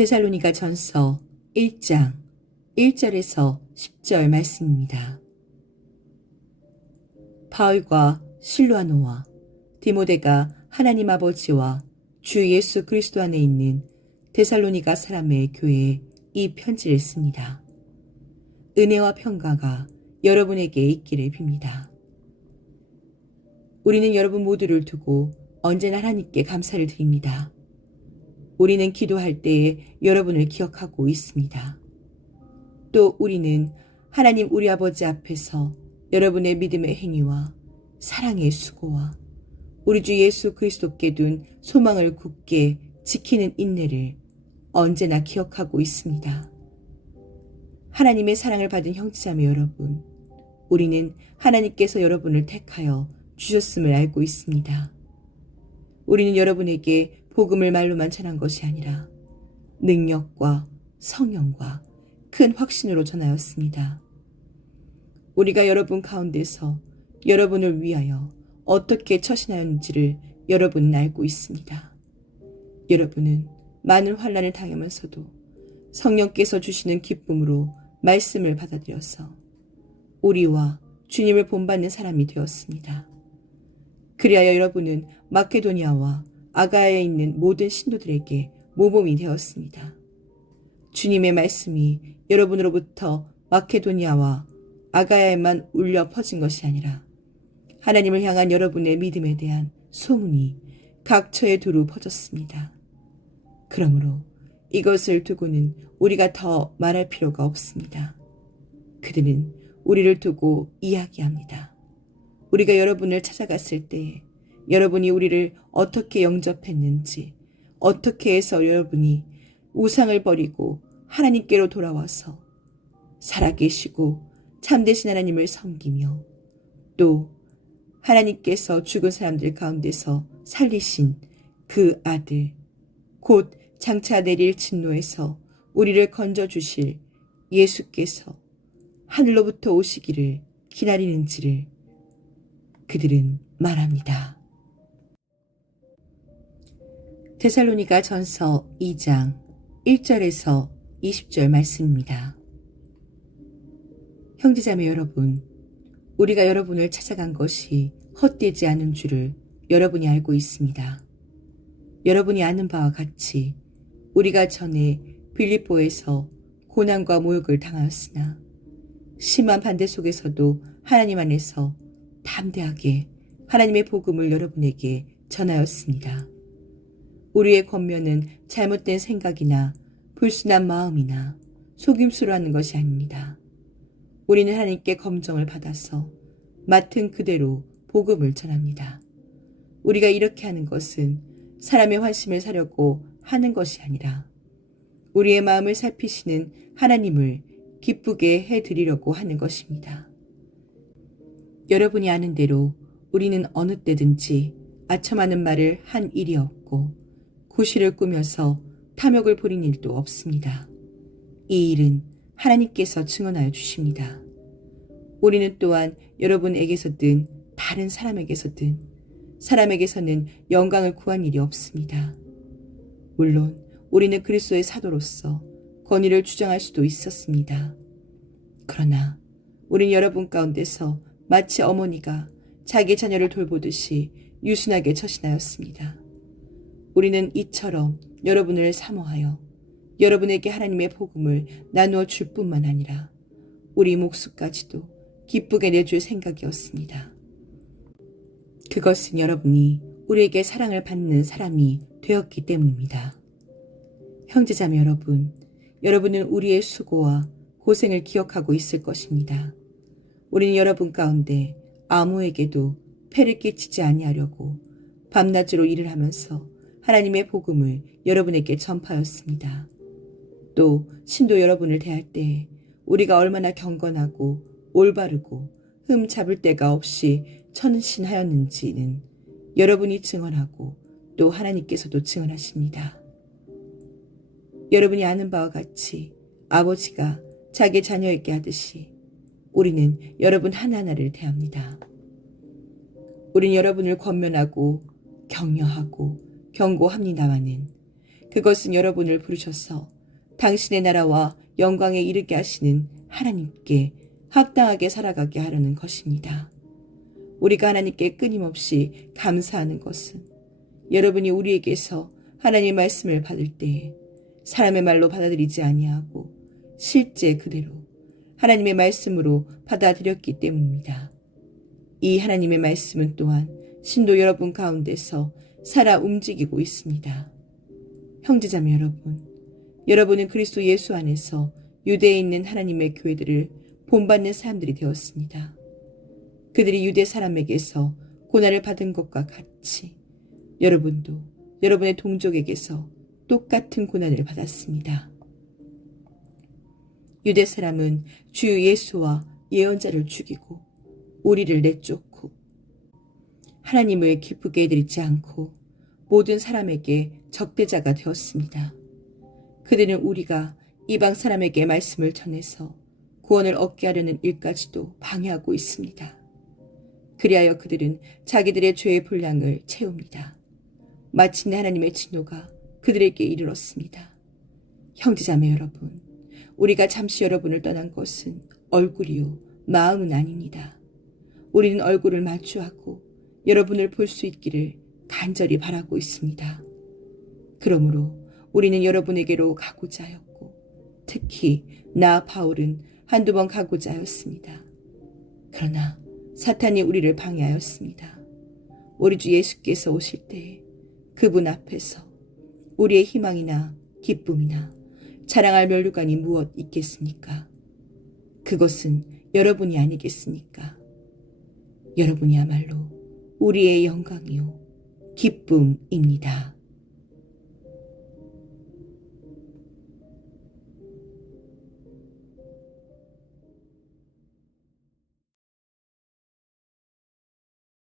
데살로니가 전서 1장 1절에서 10절 말씀입니다. 바울과 실루아노와 디모데가 하나님 아버지와 주 예수 그리스도 안에 있는 데살로니가 사람의 교회에 이 편지를 씁니다. 은혜와 평가가 여러분에게 있기를 빕니다. 우리는 여러분 모두를 두고 언제나 하나님께 감사를 드립니다. 우리는 기도할 때에 여러분을 기억하고 있습니다. 또 우리는 하나님 우리 아버지 앞에서 여러분의 믿음의 행위와 사랑의 수고와 우리 주 예수 그리스도께 둔 소망을 굳게 지키는 인내를 언제나 기억하고 있습니다. 하나님의 사랑을 받은 형제자매 여러분, 우리는 하나님께서 여러분을 택하여 주셨음을 알고 있습니다. 우리는 여러분에게 복음을 말로만 전한 것이 아니라 능력과 성령과 큰 확신으로 전하였습니다. 우리가 여러분 가운데서 여러분을 위하여 어떻게 처신하였는지를 여러분은 알고 있습니다. 여러분은 많은 환란을 당하면서도 성령께서 주시는 기쁨으로 말씀을 받아들여서 우리와 주님을 본받는 사람이 되었습니다. 그리하여 여러분은 마케도니아와 아가야에 있는 모든 신도들에게 모범이 되었습니다. 주님의 말씀이 여러분으로부터 마케도니아와 아가야에만 울려 퍼진 것이 아니라 하나님을 향한 여러분의 믿음에 대한 소문이 각처에 두루 퍼졌습니다. 그러므로 이것을 두고는 우리가 더 말할 필요가 없습니다. 그들은 우리를 두고 이야기합니다. 우리가 여러분을 찾아갔을 때에 여러분이 우리를 어떻게 영접했는지, 어떻게 해서 여러분이 우상을 버리고 하나님께로 돌아와서 살아계시고 참되신 하나님을 섬기며 또 하나님께서 죽은 사람들 가운데서 살리신 그 아들, 곧 장차 내릴 진노에서 우리를 건져 주실 예수께서 하늘로부터 오시기를 기다리는지를 그들은 말합니다. 데살로니가 전서 2장 1절에서 20절 말씀입니다. 형제자매 여러분, 우리가 여러분을 찾아간 것이 헛되지 않은 줄을 여러분이 알고 있습니다. 여러분이 아는 바와 같이 우리가 전에 빌립보에서 고난과 모욕을 당하였으나 심한 반대 속에서도 하나님 안에서 담대하게 하나님의 복음을 여러분에게 전하였습니다. 우리의 권면은 잘못된 생각이나 불순한 마음이나 속임수로 하는 것이 아닙니다. 우리는 하나님께 검정을 받아서 맡은 그대로 복음을 전합니다. 우리가 이렇게 하는 것은 사람의 환심을 사려고 하는 것이 아니라 우리의 마음을 살피시는 하나님을 기쁘게 해드리려고 하는 것입니다. 여러분이 아는 대로 우리는 어느 때든지 아첨하는 말을 한 일이 없고 구실을 꾸며서 탐욕을 부린 일도 없습니다. 이 일은 하나님께서 증언하여 주십니다. 우리는 또한 여러분에게서든 다른 사람에게서든 사람에게서는 영광을 구한 일이 없습니다. 물론 우리는 그리스도의 사도로서 권위를 주장할 수도 있었습니다. 그러나 우린 여러분 가운데서 마치 어머니가 자기 자녀를 돌보듯이 유순하게 처신하였습니다. 우리는 이처럼 여러분을 사모하여 여러분에게 하나님의 복음을 나누어 줄 뿐만 아니라 우리 목숨까지도 기쁘게 내줄 생각이었습니다. 그것은 여러분이 우리에게 사랑을 받는 사람이 되었기 때문입니다. 형제자매 여러분, 여러분은 우리의 수고와 고생을 기억하고 있을 것입니다. 우리는 여러분 가운데 아무에게도 폐를 끼치지 아니하려고 밤낮으로 일을 하면서 하나님의 복음을 여러분에게 전파였습니다. 또 신도 여러분을 대할 때 우리가 얼마나 경건하고 올바르고 흠 잡을 데가 없이 천신하였는지는 여러분이 증언하고 또 하나님께서도 증언하십니다. 여러분이 아는 바와 같이 아버지가 자기 자녀에게 하듯이 우리는 여러분 하나하나를 대합니다. 우린 여러분을 권면하고 격려하고 경고합니다마는 그것은 여러분을 부르셔서 당신의 나라와 영광에 이르게 하시는 하나님께 합당하게 살아가게 하려는 것입니다. 우리가 하나님께 끊임없이 감사하는 것은 여러분이 우리에게서 하나님의 말씀을 받을 때에 사람의 말로 받아들이지 아니하고 실제 그대로 하나님의 말씀으로 받아들였기 때문입니다. 이 하나님의 말씀은 또한 신도 여러분 가운데서 살아 움직이고 있습니다. 형제자매 여러분, 여러분은 그리스도 예수 안에서 유대에 있는 하나님의 교회들을 본받는 사람들이 되었습니다. 그들이 유대 사람에게서 고난을 받은 것과 같이 여러분도 여러분의 동족에게서 똑같은 고난을 받았습니다. 유대 사람은 주 예수와 예언자를 죽이고 우리를 내쫓고 하나님을 기쁘게 해드리지 않고 모든 사람에게 적대자가 되었습니다. 그들은 우리가 이방 사람에게 말씀을 전해서 구원을 얻게 하려는 일까지도 방해하고 있습니다. 그리하여 그들은 자기들의 죄의 분량을 채웁니다. 마침내 하나님의 진노가 그들에게 이르렀습니다. 형제자매 여러분, 우리가 잠시 여러분을 떠난 것은 얼굴이요, 마음은 아닙니다. 우리는 얼굴을 마주하고 여러분을 볼 수 있기를 간절히 바라고 있습니다. 그러므로 우리는 여러분에게로 가고자 하였고, 특히 나 바울은 한두 번 가고자 하였습니다. 그러나 사탄이 우리를 방해하였습니다. 우리 주 예수께서 오실 때에 그분 앞에서 우리의 희망이나 기쁨이나 자랑할 멸류관이 무엇 있겠습니까? 그것은 여러분이 아니겠습니까? 여러분이야말로 우리의 영광이요, 기쁨입니다.